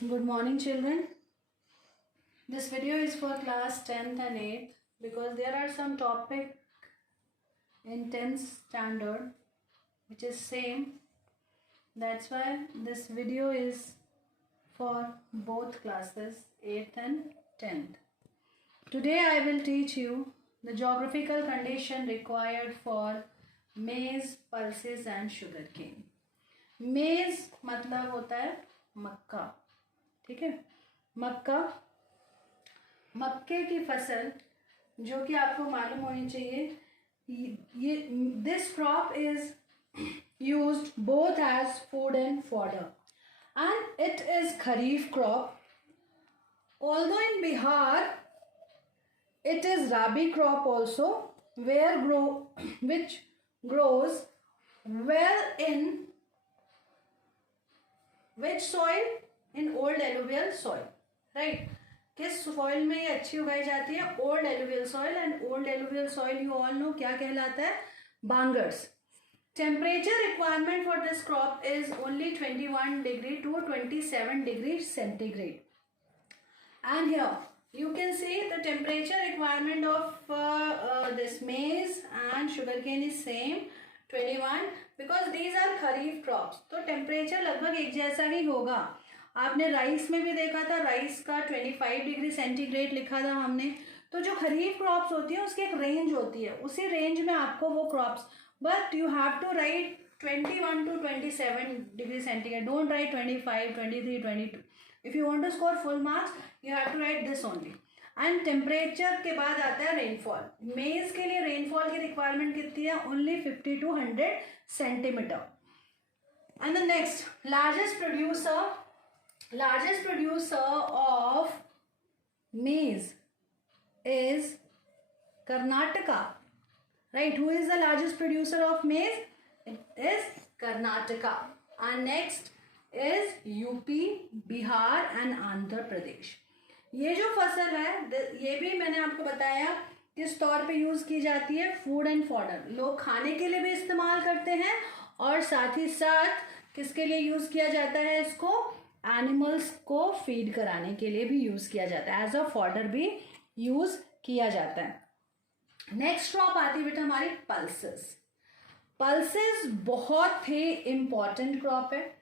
Good morning, children. This video is for class 10th and 8th because there are some topic in 10th standard which is same. That's why this video is for both classes 8th and 10th. Today I will teach you the geographical condition required for maize, pulses and sugarcane. Maize मतलब होता है मक्का, ठीक है। मक्के की फसल जो कि आपको मालूम होनी चाहिए, ये this crop is used both as food and fodder and it is kharif crop. Although in Bihar it is rabi crop also, which grows well in which soil? In old alluvial soil, right? किस soil में ये अच्छी उगाई जाती है? Old alluvial soil. And old alluvial soil you all know क्या कहलाता है? Bangars. Temperature requirement for this crop is only 21 degree to 27 degree centigrade. And here you can see the temperature requirement of this maize and sugarcane is same 21 because these are kharif crops. तो temperature लगभग एक जैसा ही होगा. आपने rice में भी देखा था, राइस का 25 डिग्री सेंटीग्रेड लिखा था हमने. तो जो खरीफ क्रॉप्स होती है उसकी एक रेंज होती है, उसी रेंज में आपको वो crops, but you have to write 21 to 27 degree centigrade. Don't write 25, 23, 22. If you want to score full marks, you have to write this only. And temperature के बाद आता है rainfall. Maize के लिए rainfall की requirement कितनी है? Only 50 to 100 centimeter. And the next largest producer of maize is Karnataka. Right? Who is the largest producer of maize? It is Karnataka. And next is UP, Bihar and Andhra Pradesh. ये जो फसल है ये भी मैंने आपको बताया किस तौर पे यूज़ की जाती है? Food and fodder. लोग खाने के लिए भी इस्तेमाल करते हैं और साथ ही साथ किसके लिए यूज़ किया जाता है इसको? एनिमल्स को फीड कराने के लिए भी यूज़ किया जाता है. एज अ फॉडर भी यूज़ किया जाता है. नेक्स्ट क्रॉप आती है बेटा हमारी पल्सेस. पल्सेस बहुत ही इम्पॉर्टेंट क्रॉप है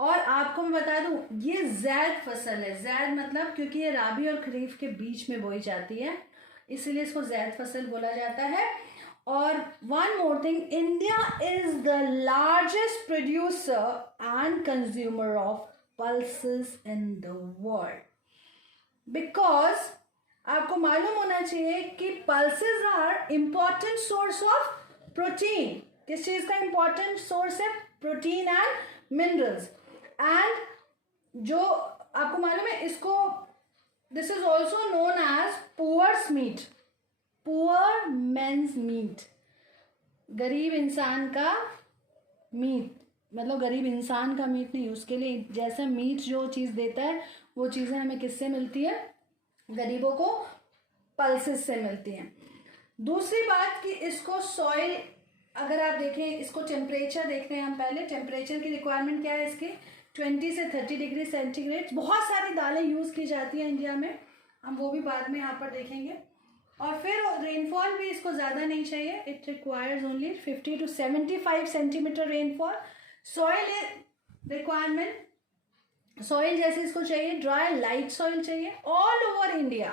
और आपको मैं बता दूं ये जैद फसल है. जैद मतलब क्योंकि ये राबी और खरीफ के बीच में बोई जाती है इसलिए इसको जैद फसल बोला जाता है. और one more thing, India is the largest producer and consumer of pulses in the world. Because आपको मालूम होना चाहिए कि pulses are important source of protein. किस चीज का इंपॉर्टेंट सोर्स है? Protein and minerals. एंड जो आपको मालूम है इसको, this is also known as poor's meat, poor men's meat. गरीब इंसान का मीट मतलब गरीब इंसान का मीट नहीं, उसके लिए जैसे मीट जो चीज़ देता है वो चीज़ें हमें किससे मिलती है? गरीबों को पल्सेस से मिलती हैं. दूसरी बात कि इसको सॉइल, अगर आप देखें इसको टेम्परेचर देखते हैं हम पहले. टेम्परेचर की रिक्वायरमेंट क्या है इसकी? 20 से 30 डिग्री सेंटीग्रेड. बहुत सारी दालें यूज़ की जाती हैं इंडिया में, हम वो भी बाद में यहाँ पर देखेंगे. और फिर रेनफॉल भी इसको ज़्यादा नहीं चाहिए. It requires only 50 to 75 centimetre rainfall. Soil requirement, soil जैसे इसको चाहिए ड्राई लाइट सॉइल चाहिए. ऑल ओवर इंडिया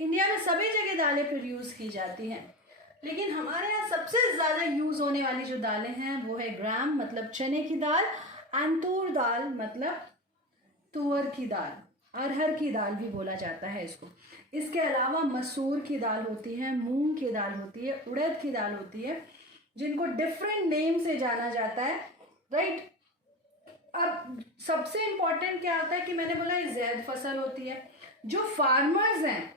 में सभी जगह दालें प्रोड्यूस की जाती हैं, लेकिन हमारे यहाँ सबसे ज़्यादा यूज़ होने वाली जो दालें हैं वो है ग्राम मतलब चने की दाल, अंतूर दाल मतलब तुअर की दाल, अरहर की दाल भी बोला जाता है इसको. इसके अलावा मसूर की दाल होती है, मूंग की दाल होती है, उड़द की दाल होती है, जिनको डिफरेंट नेम से जाना जाता है. राइट. अब सबसे इम्पॉर्टेंट क्या होता है कि मैंने बोला ये ज़ैद फसल होती है. जो फार्मर्स हैं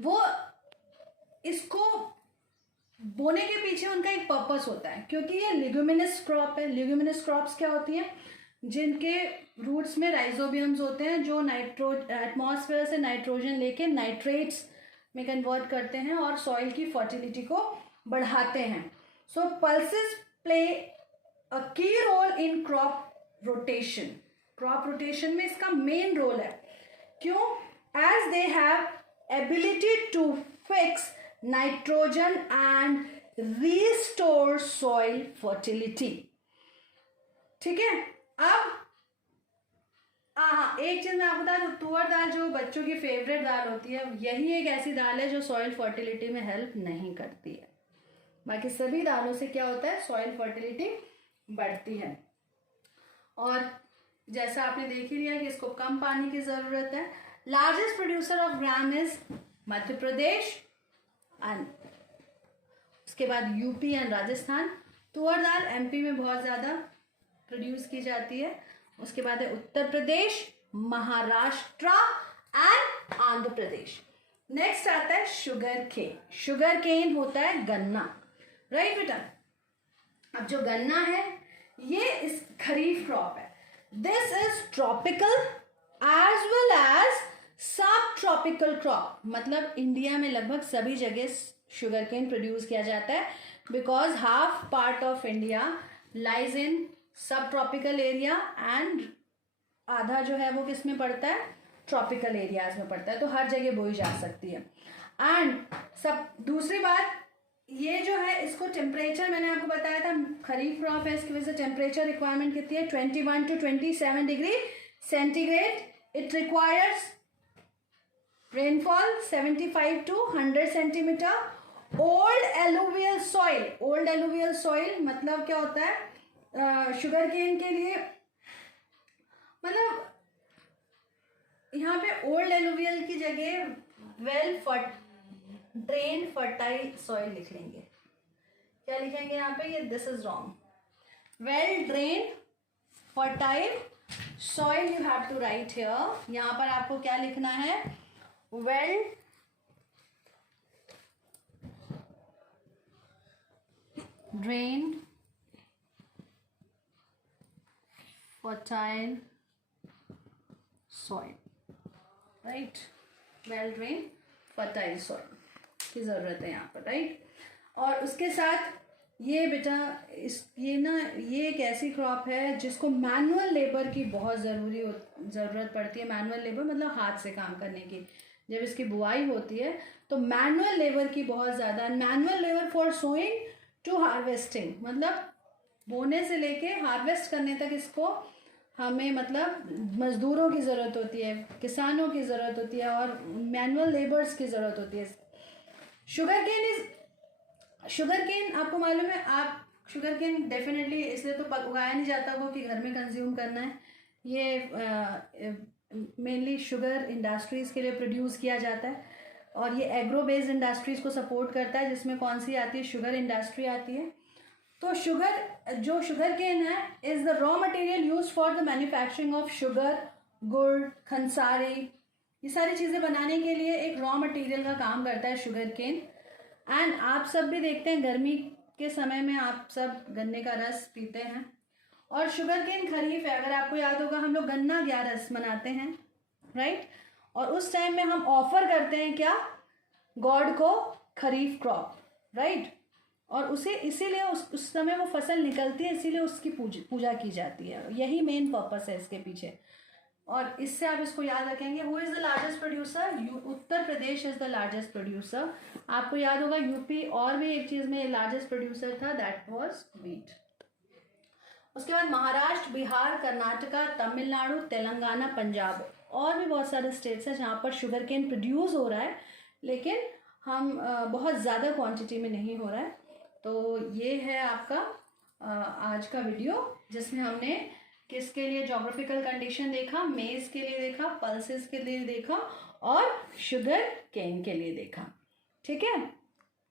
वो इसको बोने के पीछे उनका एक पर्पस होता है, क्योंकि ये लिग्यूमिनस क्रॉप है. लिग्यूमिनस क्रॉप्स क्या होती हैं? जिनके रूट्स में राइजोबियम्स होते हैं जो एटमॉस्फेयर से नाइट्रोजन लेके नाइट्रेट्स में कन्वर्ट करते हैं और सॉइल की फर्टिलिटी को बढ़ाते हैं. So pulses play a key role in crop rotation. Crop rotation में इसका मेन रोल है। क्यों? As they have ability to fix nitrogen and restore soil fertility. ठीक है। अब हाँ, एक चीज मैं आपको बता दूं, तुअर दाल जो बच्चों की फेवरेट दाल होती है, यही एक ऐसी दाल है जो सॉइल फर्टिलिटी में हेल्प नहीं करती है। बाकी सभी दालों से क्या होता है, सॉइल फर्टिलिटी बढ़ती है। और जैसा आपने देख ही लिया कि इसको कम पानी की जरूरत है। Largest producer of gram is Madhya Pradesh and उसके बाद यूपी एंड राजस्थान। तुअर दाल एमपी में बहुत ज़्यादा प्रोड्यूस की जाती है। उसके बाद है उत्तर प्रदेश, महाराष्ट्र एंड आंध्र प्रदेश। नेक्स्ट आता है शुगर केन। शुगर केन होता है गन्ना, राइट बेटा। अब जो गन्ना है ये इस खरीफ क्रॉप है। This is tropical as well as subtropical crop. मतलब इंडिया में लगभग सभी जगह शुगर केन प्रोड्यूस किया जाता है, because half part of India lies in सब ट्रॉपिकल एरिया एंड आधा जो है वो किस में पड़ता है, ट्रॉपिकल एरियाज में पड़ता है। तो हर जगह बोई जा सकती है। एंड सब दूसरी बात ये जो है, इसको टेम्परेचर मैंने आपको बताया था, खरीफ क्रॉप है, इसकी वजह से टेम्परेचर रिक्वायरमेंट कितनी है, 21 to 27 degree centigrade. It requires rainfall 75 to 100 centimetre. Old alluvial soil, old alluvial soil मतलब क्या होता है, शुगर केन के लिए, मतलब यहाँ पे ओल्ड एलुवियल की जगह वेल ड्रेन फर्टाइल सॉइल लिख लेंगे। क्या लिखेंगे यहाँ पे, ये this is wrong. Well drain fertile soil you have to write here. यहाँ पर आपको क्या लिखना है, well drain fertile soil, right. Well drain fertile soil की ज़रूरत है यहाँ पर, राइट। और उसके साथ ये बेटा ये एक ऐसी क्रॉप है जिसको मैनुअल लेबर की बहुत ज़रूरत पड़ती है। मैनुअल लेबर मतलब हाथ से काम करने की। जब इसकी बुआई होती है तो मैनुअल लेबर की बहुत ज़्यादा, manual labour for sowing to harvesting, मतलब बोने से लेके हार्वेस्ट करने तक इसको हमें मतलब मज़दूरों की ज़रूरत होती है, किसानों की ज़रूरत होती है और मैनुअल लेबर्स की ज़रूरत होती है। शुगर केन आपको मालूम है, आप शुगर केन डेफिनेटली इसलिए तो उगाया नहीं जाता वो कि घर में कंज्यूम करना है। ये मेनली शुगर इंडस्ट्रीज़ के लिए प्रोड्यूस किया जाता है और ये एग्रो बेस्ड इंडस्ट्रीज़ को सपोर्ट करता है, जिसमें कौन सी आती है, शुगर इंडस्ट्री आती है। तो शुगर केन है is the raw material use for the manufacturing of sugar, गुड़, खंसारी, ये सारी चीज़ें बनाने के लिए एक रॉ मटेरियल का काम करता है शुगर केन। एंड आप सब भी देखते हैं गर्मी के समय में आप सब गन्ने का रस पीते हैं और शुगर केन खरीफ है। अगर आपको याद होगा हम लोग गन्ना ग्यारस मनाते हैं, राइट। और उस टाइम में हम ऑफर करते हैं क्या, गॉड को खरीफ क्रॉप, राइट। और उसे इसीलिए उस समय वो फसल निकलती है, इसीलिए उसकी पूजा की जाती है। यही मेन पर्पस है इसके पीछे। और इससे आप इसको याद रखेंगे, who is the largest producer, Uttar Pradesh is the largest producer. आपको याद होगा यूपी और भी एक चीज़ में लार्जेस्ट प्रोड्यूसर था, दैट वाज व्हीट। उसके बाद महाराष्ट्र, बिहार, कर्नाटका, तमिलनाडु, तेलंगाना, पंजाब और भी बहुत सारे स्टेट्स हैं जहाँ पर शुगर केन प्रोड्यूस हो रहा है, लेकिन हम बहुत ज़्यादा क्वांटिटी में नहीं हो रहा है। तो ये है आपका आज का वीडियो, जिसमें हमने किसके लिए जोग्राफिकल कंडीशन देखा, मेज के लिए देखा, पल्सेस के लिए देखा और शुगर केन के लिए देखा। ठीक है।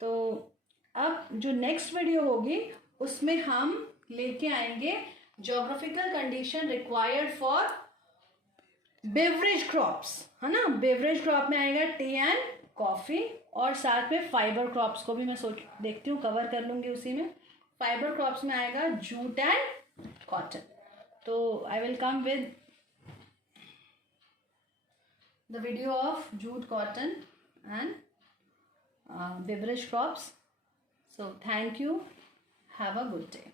तो अब जो नेक्स्ट वीडियो होगी उसमें हम लेके आएंगे geographical condition required for beverage crops, है ना। बेवरेज क्रॉप में आएगा टी एंड कॉफ़ी और साथ में फाइबर क्रॉप्स को भी मैं देखती हूँ कवर कर लूँगी उसी में। फाइबर क्रॉप्स में आएगा जूट एंड कॉटन। तो I will come with the video of jute, cotton and beverage crops. So thank you. Have a good day.